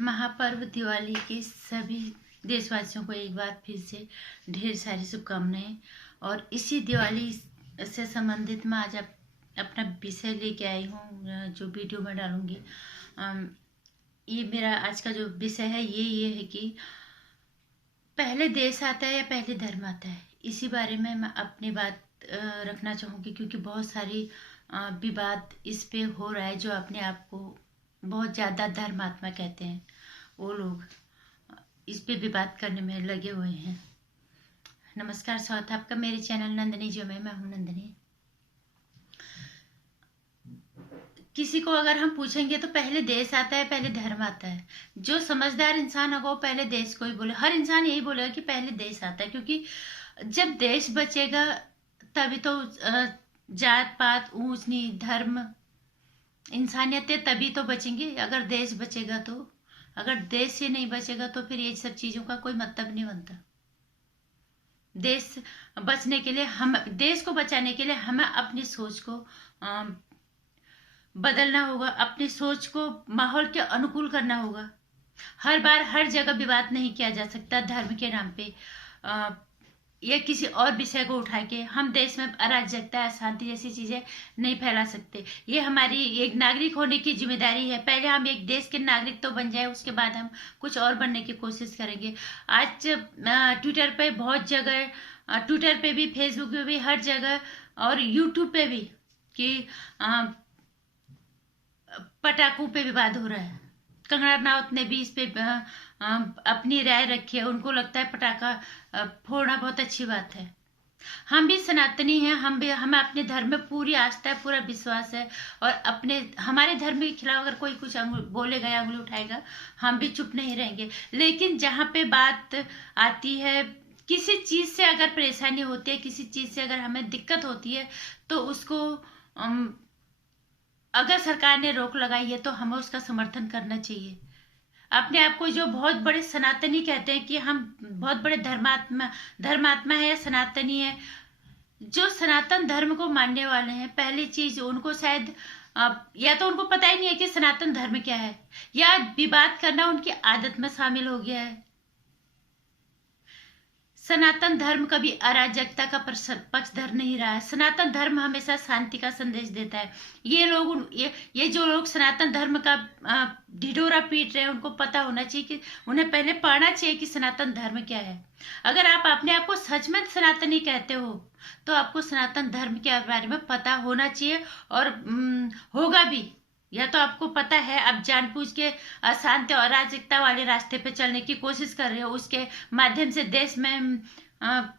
महापर्व दिवाली के सभी देशवासियों को एक बार फिर से ढेर सारी शुभकामनाएं। और इसी दिवाली से संबंधित मैं आज अपना विषय लेके आई हूँ जो वीडियो में डालूंगी। ये मेरा आज का जो विषय है ये है कि पहले देश आता है या पहले धर्म आता है। इसी बारे में मैं अपनी बात रखना चाहूँगी, क्योंकि बहुत सारी विवाद इस पे हो रहा है। जो अपने आप को बहुत ज़्यादा धर्मात्मा कहते हैं, वो लोग इस पे विवाद करने में लगे हुए हैं। नमस्कार, स्वागत है आपका मेरे चैनल नंदिनी जो मैं हूँ नंदिनी। किसी को अगर हम पूछेंगे तो पहले देश आता है पहले धर्म आता है। जो समझदार इंसान होगा वो पहले देश को ही बोले। हर इंसान यही बोलेगा कि पहले देश आता है, क्योंकि जब देश बचेगा तभी तो जात पात ऊंच नीच धर्म इंसानियतें तभी तो बचेंगी। अगर देश बचेगा तो, अगर देश ही नहीं बचेगा तो फिर ये सब चीजों का कोई मतलब नहीं बनता। देश बचने के लिए देश को बचाने के लिए हमें अपनी सोच को बदलना होगा, अपनी सोच को माहौल के अनुकूल करना होगा। हर बार हर जगह विवाद नहीं किया जा सकता धर्म के नाम पे या किसी और विषय को उठा के हम देश में अराजकता अशांति जैसी चीजें नहीं फैला सकते। ये हमारी एक नागरिक होने की जिम्मेदारी है। पहले हम एक देश के नागरिक तो बन जाए, उसके बाद हम कुछ और बनने की कोशिश करेंगे। आज ट्विटर पे बहुत जगह, ट्विटर पे भी, फेसबुक पे भी, हर जगह और यूट्यूब पे भी कि पटाखों पे विवाद हो रहा है। कंगना रनावत ने भी इस पे अपनी राय रखी है। उनको लगता है पटाखा फोड़ना बहुत अच्छी बात है। हम भी सनातनी हैं, हमें अपने धर्म में पूरी आस्था है, पूरा विश्वास है। और हमारे धर्म के खिलाफ अगर कोई कुछ बोलेगा या अंगुली उठाएगा, हम भी चुप नहीं रहेंगे। लेकिन जहाँ पे बात आती है, किसी चीज से अगर परेशानी होती है, किसी चीज से अगर हमें दिक्कत होती है, तो उसको अगर सरकार ने रोक लगाई है तो हमें उसका समर्थन करना चाहिए। अपने आप को जो बहुत बड़े सनातनी कहते हैं कि हम बहुत बड़े धर्मात्मा है या सनातनी है, जो सनातन धर्म को मानने वाले हैं, पहली चीज उनको शायद या तो उनको पता ही नहीं है कि सनातन धर्म क्या है, या विवाद करना उनकी आदत में शामिल हो गया है। सनातन धर्म कभी अराजकता का पक्षधर नहीं रहा है। सनातन धर्म हमेशा शांति का संदेश देता है। ये जो लोग सनातन धर्म का ढिढोरा पीट रहे हैं, उनको पता होना चाहिए कि उन्हें पहले पढ़ना चाहिए कि सनातन धर्म क्या है। अगर आप अपने आप को सच में सनातनी कहते हो तो आपको सनातन धर्म के बारे में पता होना चाहिए, और होगा भी। या तो आपको पता है, आप जानबूझ के अशांति और अराजकता वाले रास्ते पे चलने की कोशिश कर रहे हो, उसके माध्यम से देश में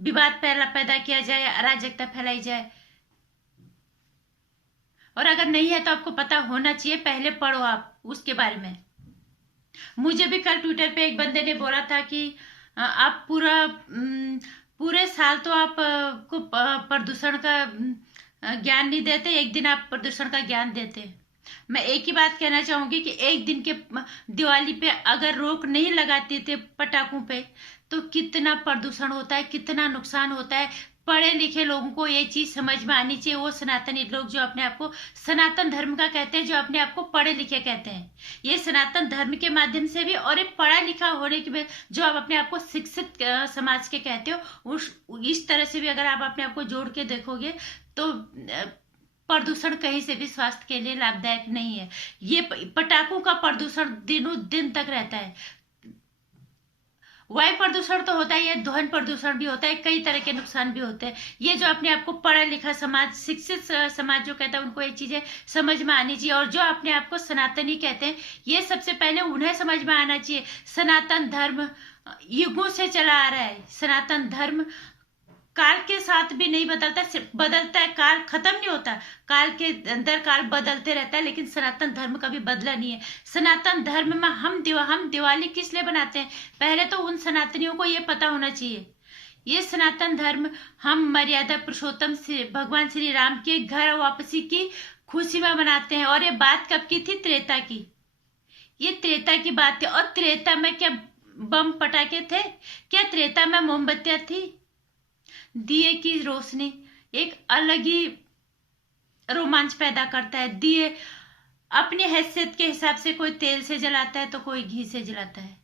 विवाद पैदा किया जाए, अराजकता फैलाई जाए। और अगर नहीं है तो आपको पता होना चाहिए, पहले पढ़ो आप उसके बारे में। मुझे भी कल ट्विटर पे एक बंदे ने बोला था कि आप पूरे साल तो आप को प्रदूषण का ज्ञान नहीं देते, एक दिन आप प्रदूषण का ज्ञान देते। मैं एक ही बात कहना चाहूंगी कि एक दिन के दिवाली पे अगर रोक नहीं लगाते थे पटाखों पे, तो कितना प्रदूषण होता है, कितना नुकसान होता है। पढ़े लिखे लोगों को ये चीज समझ में आनी चाहिए। वो सनातनी लोग जो अपने आप को सनातन धर्म का कहते हैं, जो अपने आप को पढ़े लिखे कहते हैं, ये सनातन धर्म के माध्यम से भी, और एक पढ़ा लिखा होने के जो आप अपने आप को शिक्षित समाज के कहते हो, इस तरह से भी अगर आप अपने आप को जोड़ के देखोगे तो प्रदूषण कहीं से भी स्वास्थ्य के लिए लाभदायक नहीं है। ये पटाखों का प्रदूषण दिनों दिन तक रहता है। वायु प्रदूषण तो होता है, ये ध्वनि प्रदूषण भी होता है, कई तरह के नुकसान भी होते हैं। ये जो अपने आप को पढ़ा लिखा समाज, शिक्षित समाज जो कहता है, उनको ये चीजें समझ में आनी चाहिए। और जो अपने आप को सनातनी कहते हैं, ये सबसे पहले उन्हें समझ में आना चाहिए। सनातन धर्म युगों से चला आ रहा है। सनातन धर्म काल के साथ भी नहीं बदलता, सिर्फ बदलता है, काल खत्म नहीं होता, काल के अंदर काल बदलते रहता है, लेकिन सनातन धर्म कभी बदला नहीं है। सनातन धर्म में हम दिवाली किस लिए बनाते हैं, पहले तो उन सनातनियों को ये पता होना चाहिए। ये सनातन धर्म हम मर्यादा पुरुषोत्तम भगवान श्री राम के घर वापसी की खुशी में मनाते हैं। और ये बात कब की थी? त्रेता की। ये त्रेता की बात थी। और त्रेता में क्या बम पटाखे थे? क्या त्रेता में मोमबत्तियां थी? दिए की रोशनी एक अलग ही रोमांच पैदा करता है। दिए अपनी हैसियत के हिसाब से कोई तेल से जलाता है तो कोई घी से जलाता है।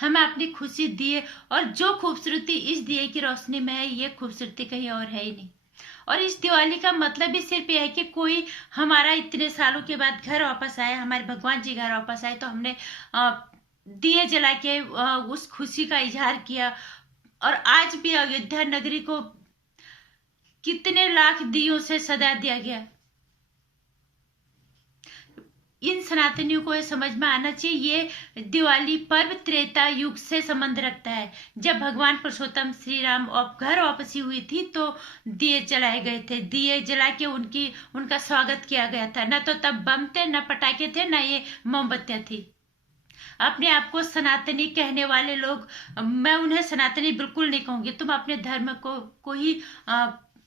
हमें अपनी खुशी दिए, और जो खूबसूरती इस दिए की रोशनी में है, ये खूबसूरती कहीं और है ही नहीं। और इस दिवाली का मतलब भी सिर्फ यह है कि कोई हमारा इतने सालों के बाद घर वापस आए, हमारे भगवान जी घर वापस आए, तो हमने दिए जला के उस खुशी का इजहार किया। और आज भी अयोध्या नगरी को कितने लाख दियों से सजा दिया गया। इन सनातनियों को यह समझ में आना चाहिए, ये दिवाली पर्व त्रेता युग से संबंध रखता है। जब भगवान पुरुषोत्तम श्री राम घर वापसी हुई थी तो दिए जलाए गए थे, दिए जला के उनका स्वागत किया गया था। न तो तब बम थे, न पटाखे थे, न ये मोमबत्तियां थी। अपने आप को सनातनी कहने वाले लोग, मैं उन्हें सनातनी बिल्कुल नहीं कहूंगी। तुम अपने धर्म को ही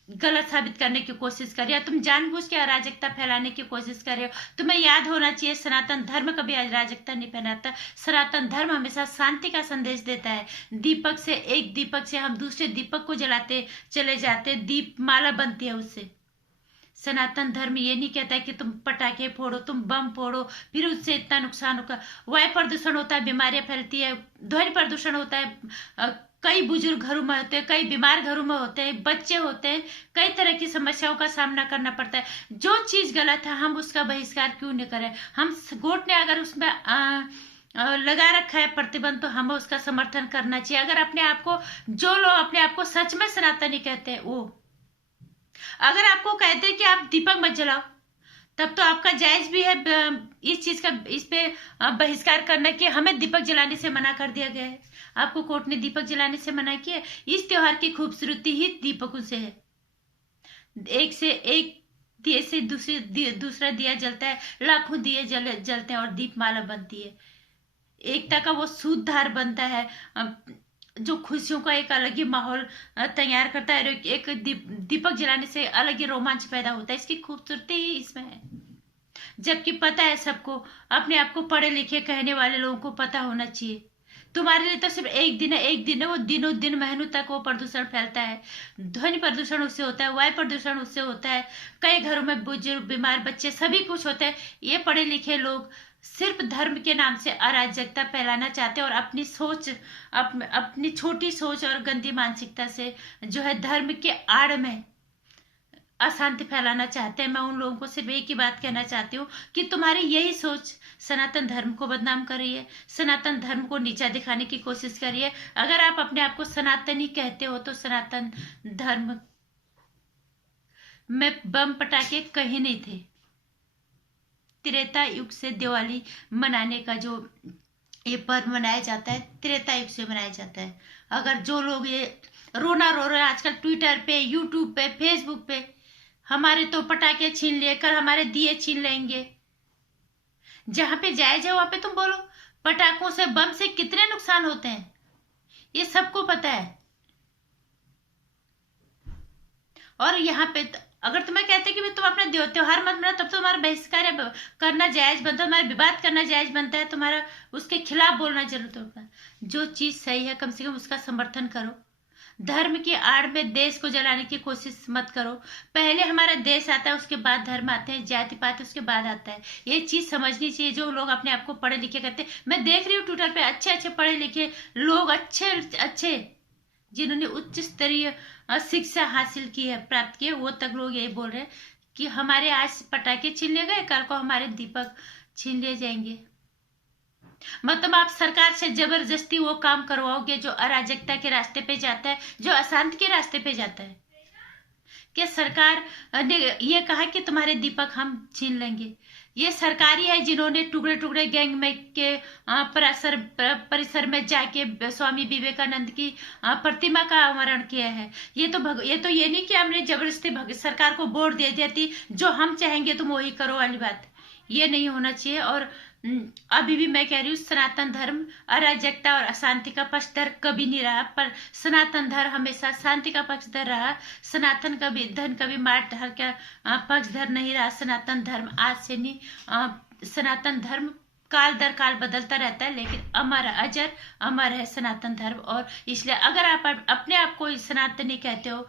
गलत साबित करने की कोशिश कर रहे हो, तुम जानबूझ के अराजकता फैलाने की कोशिश कर रहे हो। तुम्हें याद होना चाहिए, सनातन धर्म कभी अराजकता नहीं फैलाता। सनातन धर्म हमेशा शांति का संदेश देता है। एक दीपक से हम दूसरे दीपक को जलाते चले जाते, दीप माला बनती है उससे। सनातन धर्म ये नहीं कहता है कि तुम पटाखे फोड़ो, तुम बम फोड़ो, फिर उससे इतना नुकसान होगा। वायु प्रदूषण होता है, बीमारियां फैलती है। ध्वनि प्रदूषण होता है, कई बुजुर्ग घरों में होते हैं, कई बीमार घरों में होते हैं, बच्चे होते हैं, कई तरह की समस्याओं का सामना करना पड़ता है। जो चीज गलत है हम उसका बहिष्कार क्यों नहीं करें। हम कोर्ट ने अगर उसमें लगा रखा है प्रतिबंध, तो हमें उसका समर्थन करना चाहिए। अगर अपने आप को, जो लोग अपने आप को सच में सनातनी कहते हैं, वो अगर आपको कहते हैं कि आप दीपक मत जलाओ, तब तो आपका जायज भी है इस चीज का, इस पे बहिष्कार करना कि हमें दीपक जलाने से मना कर दिया गया है। आपको कोर्ट ने दीपक जलाने से मना किया। इस त्योहार की खूबसूरती ही दीपकों से है। एक से एक दिए से दूसरा दिया जलता है, लाखों दिए जलते हैं और दीपमाला बनती है। एकता का वो सूतधार बनता है, जो खुशियों का एक अलग ही माहौल तैयार करता है। एक दीपक जलाने से अलग ही रोमांच पैदा होता है। इसकी खूबसूरती ही इसमें है। जबकि पता है सबको, अपने आप को पढ़े लिखे कहने वाले लोगों को पता होना चाहिए, तुम्हारे लिए तो सिर्फ एक दिन है, वो दिनों दिन महीनों तक वो प्रदूषण फैलता है। ध्वनि प्रदूषण उससे होता है, वायु प्रदूषण उससे होता है, कई घरों में बुजुर्ग, बीमार बच्चे, सभी कुछ होता है। ये पढ़े लिखे लोग सिर्फ धर्म के नाम से अराजकता फैलाना चाहते हैं, और अपनी सोच, अपनी छोटी सोच और गंदी मानसिकता से जो है धर्म के आड़ में अशांति फैलाना चाहते हैं। मैं उन लोगों को सिर्फ एक ही बात कहना चाहती हूँ कि तुम्हारी यही सोच सनातन धर्म को बदनाम कर रही है, सनातन धर्म को नीचा दिखाने की कोशिश कर रही है। अगर आप अपने आप को सनातनी कहते हो तो सनातन धर्म में बम पटाखे कहीं नहीं थे। त्रेता युग से दिवाली मनाने का जो ये पर्व मनाया जाता है, त्रेता युग से मनाया जाता है। अगर जो लोग ये रोना रो रहे हैं आजकल ट्विटर पे, यूट्यूब पे, फेसबुक पे, हमारे तो पटाखे छीन लिए, कल हमारे दिए छीन लेंगे, जहां पे जायज है वहां पे तुम बोलो। पटाखों से, बम से कितने नुकसान होते हैं ये सबको पता है। और यहाँ पे अगर तुम्हें कहते कि तुम अपना त्योहार मत मनाओ, तब तो तुम्हारा बहिष्कार करना जायज बनता है, तुम्हारा विवाद करना जायज बनता है, तुम्हारा उसके खिलाफ बोलना जरूरत होता है। जो चीज सही है कम से कम उसका समर्थन करो। धर्म की आड़ में देश को जलाने की कोशिश मत करो। पहले हमारा देश आता है, उसके बाद धर्म आते हैं, जाति पाति उसके बाद आता है। ये चीज समझनी चाहिए। जो लोग अपने आप को पढ़े लिखे करते हैं, मैं देख रही हूँ ट्विटर पे अच्छे अच्छे पढ़े लिखे लोग, अच्छे अच्छे जिन्होंने उच्च स्तरीय शिक्षा हासिल की है, प्राप्त की है, वो तक लोग यही बोल रहे हैं कि हमारे आज पटाखे छीन लिए गए, कल को हमारे दीपक छीन लिए जाएंगे। मतलब आप सरकार से जबरदस्ती वो काम करवाओगे जो अराजकता के रास्ते पे जाता है, जो अशांति के रास्ते पे जाता है। क्या सरकार ने ये कहा कि तुम्हारे दीपक हम छीन लेंगे? ये सरकारी है जिन्होंने टुकड़े टुकड़े गैंग में के परिसर में जाके स्वामी विवेकानंद की प्रतिमा का अनावरण किया है। ये तो ये नहीं कि हमने जबरदस्ती सरकार को वोट दे दिया थी, जो हम चाहेंगे तुम वही करो वाली बात, ये नहीं होना चाहिए। और अभी भी मैं कह रही हूँ, सनातन धर्म अराजकता और अशांति का पक्षधर कभी नहीं रहा, पर सनातन धर्म हमेशा शांति का पक्षधर रहा। सनातन कभी धन कभी मार धर का पक्षधर नहीं रहा। सनातन धर्म आज से नहीं, सनातन धर्म काल दर काल बदलता रहता है, लेकिन अमर अजर अमर है सनातन धर्म। और इसलिए अगर आप अपने आप को सनातनी कहते हो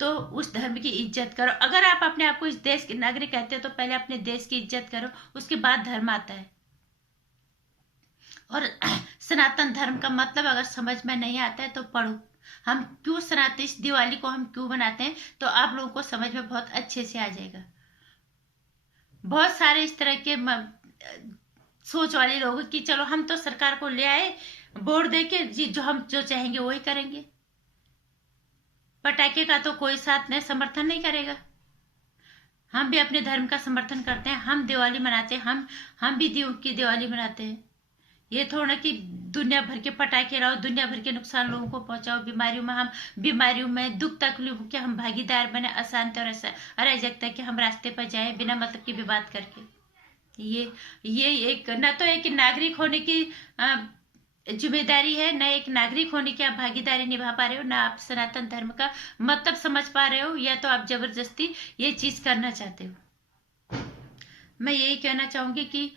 तो उस धर्म की इज्जत करो। अगर आप अपने आप को इस देश के नागरिक कहते हो तो पहले अपने देश की इज्जत करो, उसके बाद धर्म आता है। और सनातन धर्म का मतलब अगर समझ में नहीं आता है तो पढ़ो। हम क्यों सनातन, इस दिवाली को हम क्यों बनाते हैं, तो आप लोगों को समझ में बहुत अच्छे से आ जाएगा। बहुत सारे इस तरह के सोच वाले लोग कि चलो हम तो सरकार को ले आए वोट दे के, जो हम जो चाहेंगे वही करेंगे। पटाखे का तो कोई साथ नहीं, समर्थन नहीं करेगा। हम भी अपने धर्म का समर्थन करते हैं, हम दिवाली मनाते हैं, हम भी दीव की दिवाली मनाते हैं। ये थोड़ा कि दुनिया भर के पटाखे लाओ, दुनिया भर के नुकसान लोगों को पहुंचाओ, बीमारियों में दुख तकलीफ के हम भागीदार बने, अशांति और अराजकता के हम रास्ते पर जाए बिना मतलब की विवाद करके। ये एक न तो एक नागरिक होने की जिम्मेदारी है, न एक नागरिक होने की आप भागीदारी निभा पा रहे हो, ना आप सनातन धर्म का मतलब समझ पा रहे हो, या तो आप जबरदस्ती ये चीज करना चाहते हो। मैं यही कहना चाहूंगी कि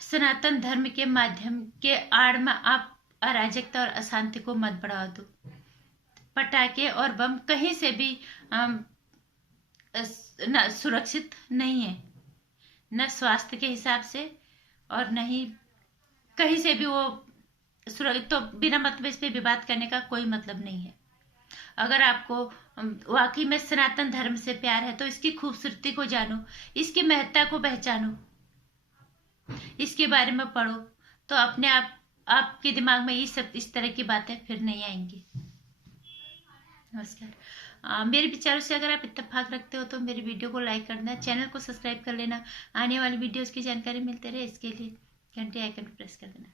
सनातन धर्म के माध्यम के आड़ में आप अराजकता और अशांति को मत बढ़ावा दो। पटाखे और बम कहीं से भी न सुरक्षित नहीं है, न स्वास्थ्य के हिसाब से और न ही कहीं से भी वो सुरक्षित। तो बिना मतलब इस पे विवाद करने का कोई मतलब नहीं है। अगर आपको वाकई में सनातन धर्म से प्यार है तो इसकी खूबसूरती को जानो, इसकी महत्ता को पहचानो, इसके बारे में पढ़ो, तो अपने आप आपके दिमाग में ये सब इस तरह की बातें फिर नहीं आएंगी। नमस्कार। मेरे विचारों से अगर आप इत्तेफाक रखते हो तो मेरी वीडियो को लाइक कर देना, चैनल को सब्सक्राइब कर लेना, आने वाली वीडियोस की जानकारी मिलते रहे इसके लिए घंटे आइकन प्रेस कर देना।